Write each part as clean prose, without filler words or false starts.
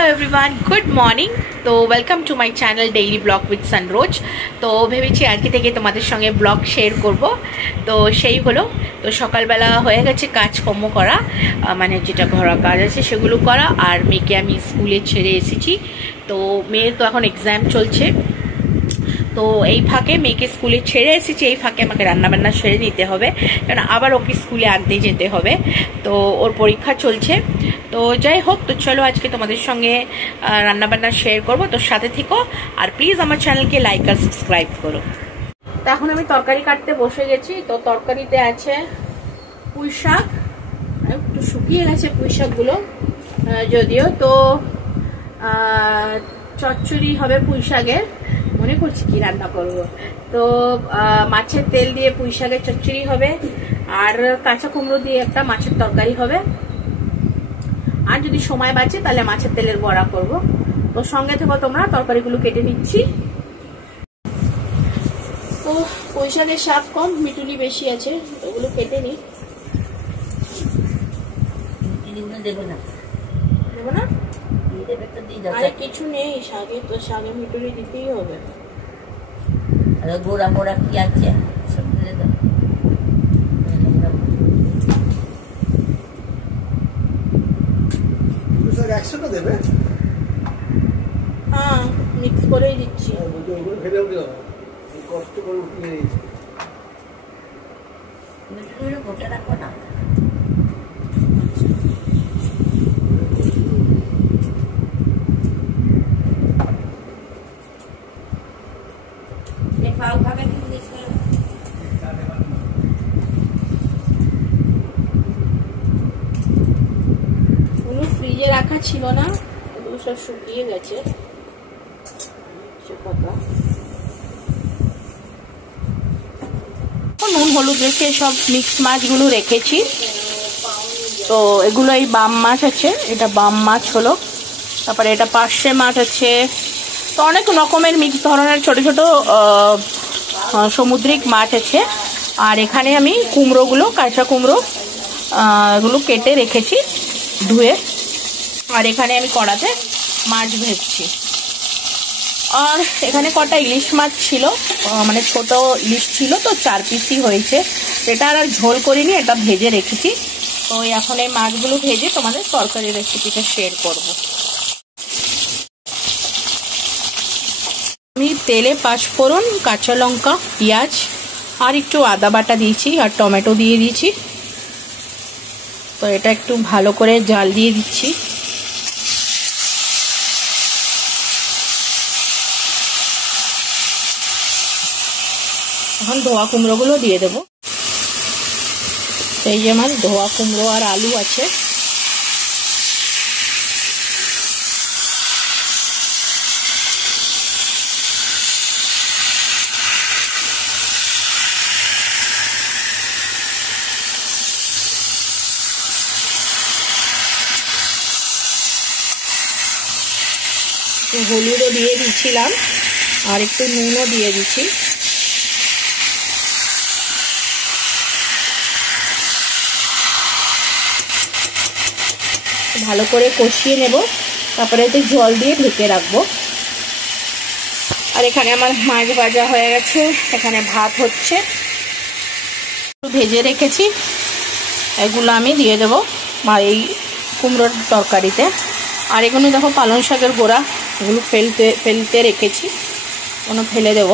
Hello everyone, good morning. तो welcome to my channel daily vlog with Sanroj. तो ভেবেছি আজকে থেকে তোমাদের সঙ্গে ব্লগ শেয়ার করব। তো সেই হলো, তো সকালবেলা হয়ে গেছে কাজকর্ম করা, মানে যেটা ঘরোয়া কাজ আছে সেগুলো করা, আর মেয়েকে আমি স্কুলে ছেড়ে এসেছি। তো মেয়ের তো এখন এক্সাম চলছে, তো এই ফাঁকে মেয়েকে স্কুলে ছেড়ে এসেছি, এই ফাঁকে আমাকে রান্নাবান্না সেরে নিতে হবে, কারণ আবার ওকে স্কুলে আনতে যেতে হবে। তো ওর পরীক্ষা চলছে। তো যাই হোক, তো চলো আজকে তোমাদের সঙ্গে রান্নাবান্না শেয়ার করবো, তো সাথে থেকো, আর প্লিজ আমার চ্যানেলকে লাইক আর সাবস্ক্রাইব করো। তো এখন আমি তরকারি কাটতে বসে গেছি। তো তরকারিতে আছে পুঁই শাক, একটু শুকিয়ে গেছে পুঁই শাকগুলো যদিও। তো চচ্চড়ি হবে পুঁই শাকের, মনে করছি কি রান্না করব। তো মাছের তেল দিয়ে পুঁই শাকের চচ্চড়ি হবে, আর কাঁচা কুমড়ো দিয়ে একটা মাছের তরকারি হবে, আর যদি সময় বাঁচে তাহলে মাছের তেলের বড়া করব। তো সঙ্গে থেকো তোমরা, তরকারিগুলো কেটে নিচ্ছি। তো পুঁই শাকের শাক কম, মিটুলি বেশি আছে, ওগুলো কেটে নি। দেবো না আরে কিছু নেই শাকে, তো শাকে মিটুলি দিতেই হবে। গোড়া মোড়া কি আছে দেবে? হ্যাঁ, মিক্স করেই দিচ্ছি। কষ্ট করে উঠিয়ে নিয়েছি। গোটা রাখো না, ফ্রিজে রাখা ছিল না, এগুলো সব শুকিয়ে গেছে। নুন হলুদ রেখে সব মিক্স মাছগুলো রেখেছি। তো এগুলো এই বাম মাছ আছে, এটা বাম মাছ হলো, তারপরে এটা পার্শে মাছ আছে। তো অনেক রকমের মিক্স ধরনের ছোট ছোট সামুদ্রিক মাছ আছে। আর এখানে আমি কুমড়োগুলো, কাঁচা কুমড়ো এগুলো কেটে রেখেছি ধুয়ে, আর এখানে আমি কড়াতে মাছ ভেজছি। আর এখানে কটা ইলিশ মাছ ছিল, মানে ছোট ইলিশ ছিল, তো 4 পিসই হয়েছে। এটা আর ঝোল করিনি, এটা ভেজে রেখেছি। তো এখন এই মাছগুলো ভেজে তোমাদের তরকারি রেসিপিটা শেয়ার করব। আমি তেলে 5 ফোড়ন, কাঁচা লঙ্কা, পেঁয়াজ আর একটু আদা বাটা দিয়েছি, আর টমেটো দিয়ে দিয়েছি। তো এটা একটু ভালো করে জাল দিয়ে দিচ্ছি। এখন ধোয়া কুমড়োগুলো দিয়ে দেব। এই যে আমার ধোয়া কুমড়ো আর আলু আছে। হলুদও দিয়ে দিচ্ছিলাম, আর একটু নুনও দিয়ে দিচ্ছি। ভালো করে কষিয়ে নেব, তারপরে একটু জল দিয়ে ঢেকে রাখবো। আর এখানে আমার মাছ ভাজা হয়ে গেছে, এখানে ভাত হচ্ছে, ভেজে রেখেছি, এগুলো আমি দিয়ে দেবো এই কুমড়োর তরকারিতে। আর এগুলো দেখো পালং শাকের গোড়া, এগুলো ফেলতে রেখেছি, কোনো ফেলে দেব।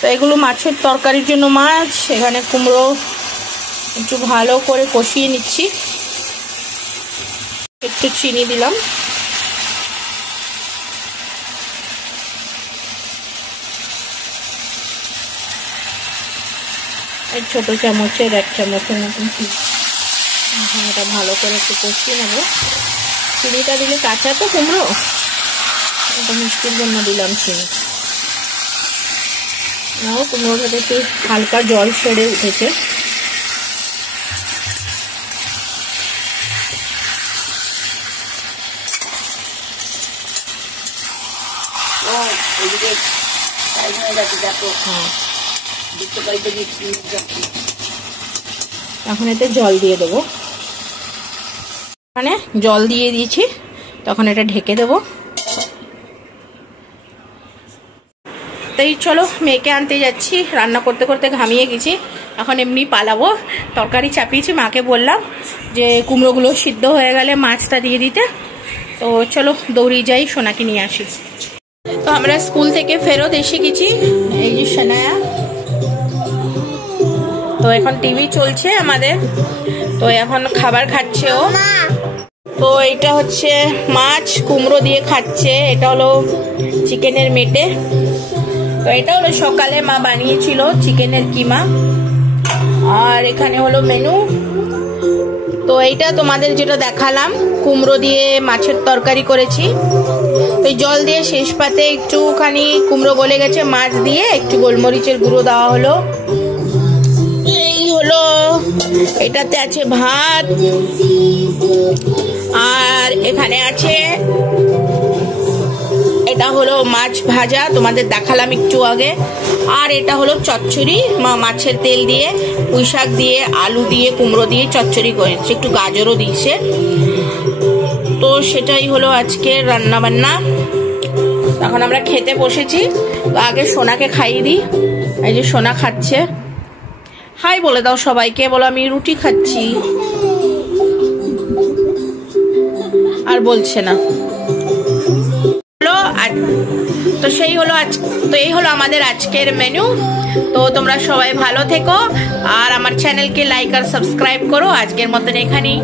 তো এগুলো মাছের তরকারির জন্য মাছ, এখানে কুমড়ো একটু ভালো করে কষিয়ে নিচ্ছি। একটু চিনি দিলাম, এই ছোট চামচের 1 চামচের মতন এটা ভালো করে একটু কষিয়ে নেব। চিনিটা দিলে কাঁচা তো কুমড়ো, এটা মিষ্টির জন্য দিলাম চিনি। নাও কুমড়োর সাথে একটু হালকা জল ছেড়ে উঠেছে। এখন এতে জল দিয়ে দেবো। এখানে জল দিয়ে দিয়েছি, তো তখন এটা ঢেকে দেবো। তাই চলো মেয়েকে আনতে যাচ্ছি, রান্না করতে করতে ঘামিয়ে গেছি, এখন এমনি পালাবো। তরকারি চাপিয়েছি, মাকে বললাম যে কুমড়োগুলো সিদ্ধ হয়ে গেলে মাছটা দিয়ে দিতে। তো চলো দৌড়িয়ে যাই, সোনাকে নিয়ে আসি। তো আমরা স্কুল থেকে ফেরত এসে গেছি, এই যে সোনায়া। তো এখন টিভি চলছে আমাদের, তো এখন খাবার খাচ্ছে ও। তো এটা হচ্ছে মাছ কুমড়ো দিয়ে খাচ্ছে, এটা হলো চিকেনের মেটে। তো এটা হলো সকালে মা বানিয়েছিল চিকেনের কিমা, আর এখানে হলো মেনু। তো এইটা তোমাদের যেটা দেখালাম কুমড়ো দিয়ে মাছের তরকারি করেছি। তো জল দিয়ে শেষ পাতে একটুখানি কুমড়ো গলে গেছে, মাছ দিয়ে একটু গোলমরিচের গুঁড়ো দেওয়া হলো। এই হলো, এটাতে আছে ভাত, আর এখানে আছে এটা হলো মাছ ভাজা, তোমাদের দেখালাম একটু আগে। আর এটা হলো চচ্চড়ি, মাছের তেল দিয়ে পুঁই শাক দিয়ে আলু দিয়ে কুমড়ো দিয়ে চচ্চড়ি করেছে, একটু গাজরও দিয়েছে। তো সেটাই হলো আজকে রান্না বান্না। এখন আমরা খেতে বসেছি। তো আগে সোনাকে খাইয়ে দিই, এই যে সোনা খাচ্ছে। হাই বলে দাও সবাইকে, বলো আমি রুটি খাচ্ছি। আর বলছে না। তো সেই হলো তো এই হলো আমাদের আজকের মেনু। তো তোমরা সবাই ভালো থেকো, আর আমার চ্যানেলকে লাইক আর সাবস্ক্রাইব করো। আজকের মতন এখানেই।